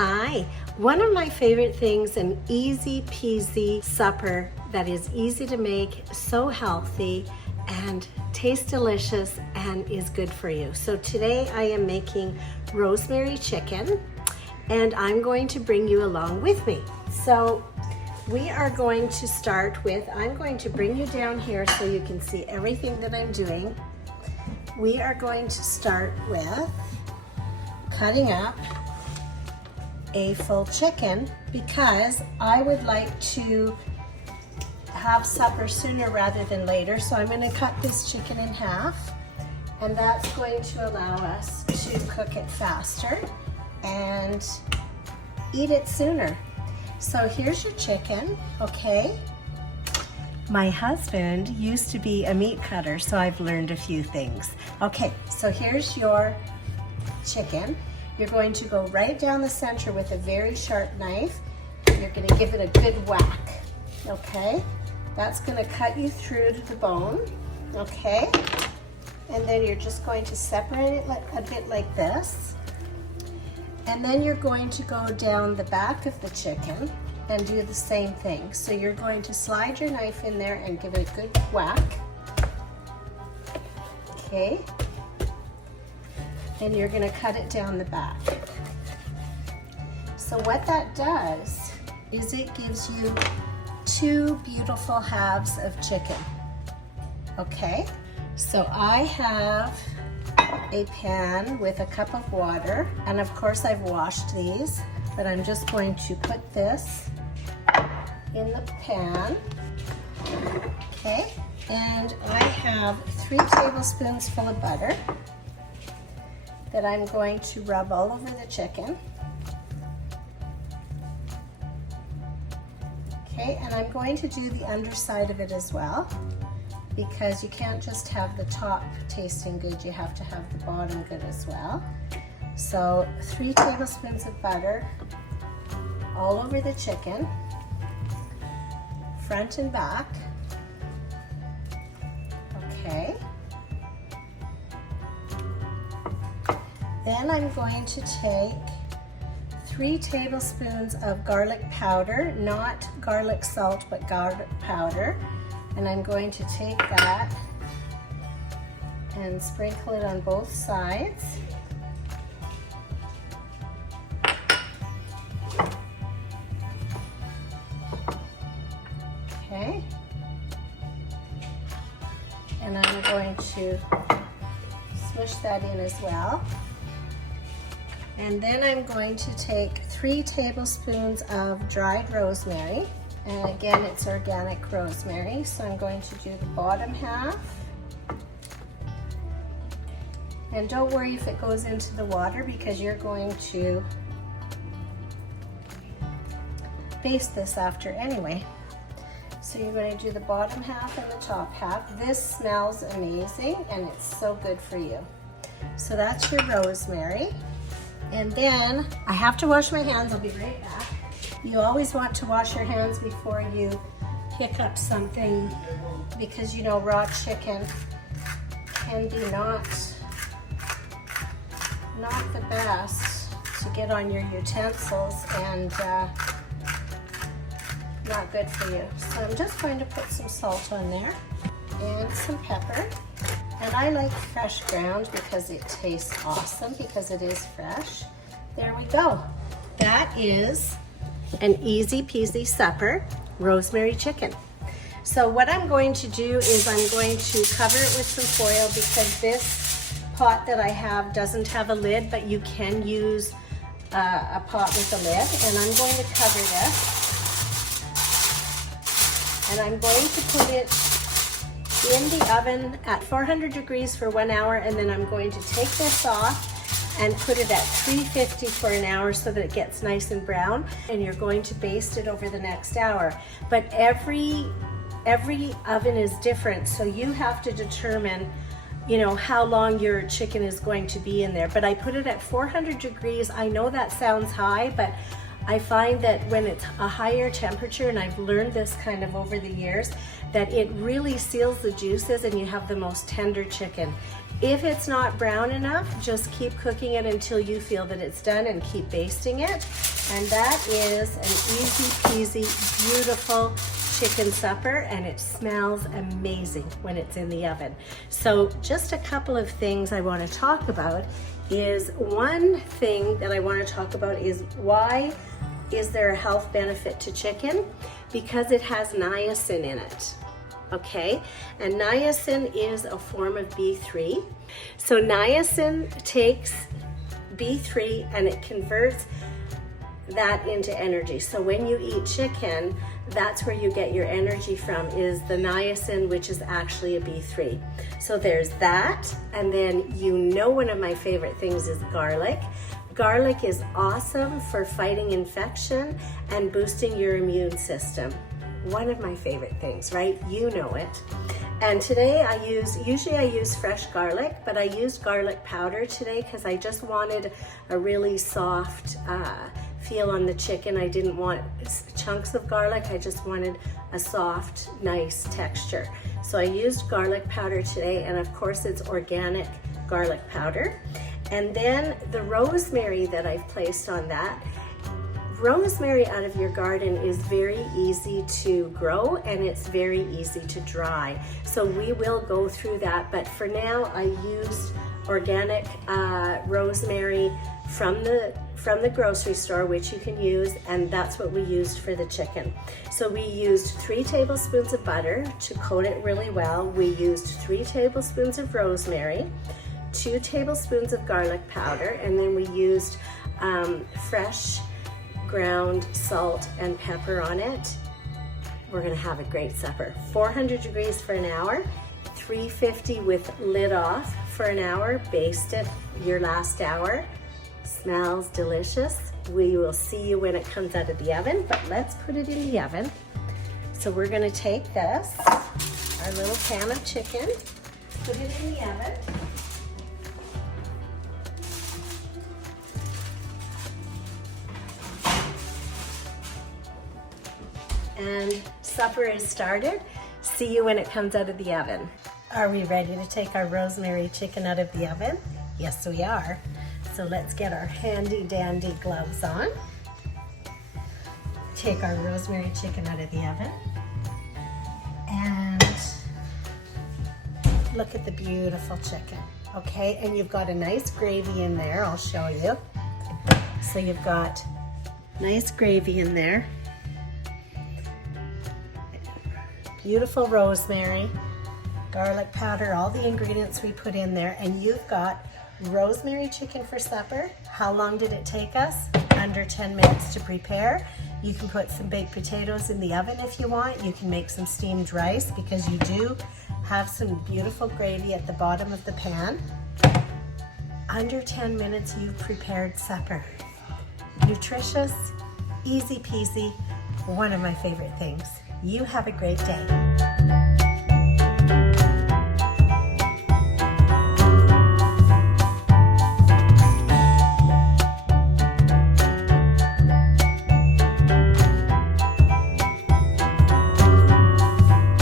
Hi, one of my favorite things, an easy peasy supper that is easy to make, so healthy and tastes delicious and is good for you. So today I am making rosemary chicken and I'm going to bring you along with me. So we are going to start with, I'm going to bring you down here so you can see everything that I'm doing. We are going to start with cutting up a full chicken because I would like to have supper sooner rather than later. So I'm going to cut this chicken in half, and that's going to allow us to cook it faster and eat it sooner. So here's your chicken, okay? My husband used to be a meat cutter, so I've learned a few things. Okay, so here's your chicken. You're going to go right down the center with a very sharp knife. You're going to give it a good whack, okay? That's going to cut you through to the bone, okay? And then you're just going to separate it a bit like this. And then you're going to go down the back of the chicken and do the same thing. So you're going to slide your knife in there and give it a good whack, okay? And you're going to cut it down the back. So what that does is it gives you two beautiful halves of chicken. Okay, so I have a pan with a cup of water, and of course I've washed these, but I'm just going to put this in the pan. Okay, and I have 3 tablespoons full of butter that I'm going to rub all over the chicken. Okay, and I'm going to do the underside of it as well, because you can't just have the top tasting good, you have to have the bottom good as well. So 3 tablespoons of butter all over the chicken, front and back. Okay. Then I'm going to take 3 tablespoons of garlic powder, not garlic salt, but garlic powder. And I'm going to take that and sprinkle it on both sides. Okay. And I'm going to smush that in as well. And then I'm going to take 3 tablespoons of dried rosemary. And again, it's organic rosemary. So I'm going to do the bottom half. And don't worry if it goes into the water, because you're going to baste this after anyway. So you're going to do the bottom half and the top half. This smells amazing and it's so good for you. So that's your rosemary. And then I have to wash my hands. I'll be right back. You always want to wash your hands before you pick up something, because you know raw chicken can be not the best to get on your utensils, and not good for you. So I'm just going to put some salt on there and some pepper. And I like fresh ground because it tastes awesome, because it is fresh. There we go. That is an easy peasy supper, rosemary chicken. So what I'm going to do is I'm going to cover it with some foil, because this pot that I have doesn't have a lid, but you can use a pot with a lid. And I'm going to cover this. And I'm going to put it in the oven at 400 degrees for 1 hour, and then I'm going to take this off and put it at 350 for an hour so that it gets nice and brown, and you're going to baste it over the next hour. But every oven is different, so you have to determine, you know, how long your chicken is going to be in there. But I put it at 400 degrees. I know that sounds high, but I find that when it's a higher temperature, and I've learned this kind of over the years, that it really seals the juices and you have the most tender chicken. If it's not brown enough, just keep cooking it until you feel that it's done and keep basting it. And that is an easy peasy, beautiful chicken supper, and it smells amazing when it's in the oven. So just a couple of things I want to talk about is, one thing that I want to talk about is, why is there a health benefit to chicken? Because it has niacin in it. Okay, and niacin is a form of B3. So niacin takes B3 and it converts that into energy. So when you eat chicken, that's where you get your energy from, is the niacin, which is actually a B3. So there's that, and then one of my favorite things is garlic. Garlic is awesome for fighting infection and boosting your immune system. One of my favorite things, right? You know it. And today usually I use fresh garlic, but I used garlic powder today because I just wanted a really soft feel on the chicken. I didn't want chunks of garlic, I just wanted a soft, nice texture. So I used garlic powder today, and of course it's organic garlic powder. And then the rosemary that I've placed on that. Rosemary out of your garden is very easy to grow, and it's very easy to dry. So we will go through that, but for now I used organic rosemary from the grocery store, which you can use, and that's what we used for the chicken. So we used 3 tablespoons of butter to coat it really well. We used 3 tablespoons of rosemary, 2 tablespoons of garlic powder, and then we used fresh ground salt and pepper on it. We're gonna have a great supper. 400 degrees for an hour, 350 with lid off for an hour. Baste it your last hour. Smells delicious. We will see you when it comes out of the oven, but let's put it in the oven. So we're gonna take this, our little pan of chicken, put it in the oven. And supper is started. See you when it comes out of the oven. Are we ready to take our rosemary chicken out of the oven? Yes, we are. So let's get our handy dandy gloves on. Take our rosemary chicken out of the oven. And look at the beautiful chicken, okay? And you've got a nice gravy in there, I'll show you. So you've got nice gravy in there. Beautiful rosemary, garlic powder, all the ingredients we put in there, and you've got rosemary chicken for supper. How long did it take us? Under 10 minutes to prepare. You can put some baked potatoes in the oven if you want. You can make some steamed rice because you do have some beautiful gravy at the bottom of the pan. Under 10 minutes, you've prepared supper. Nutritious, easy peasy, one of my favorite things. You have a great day.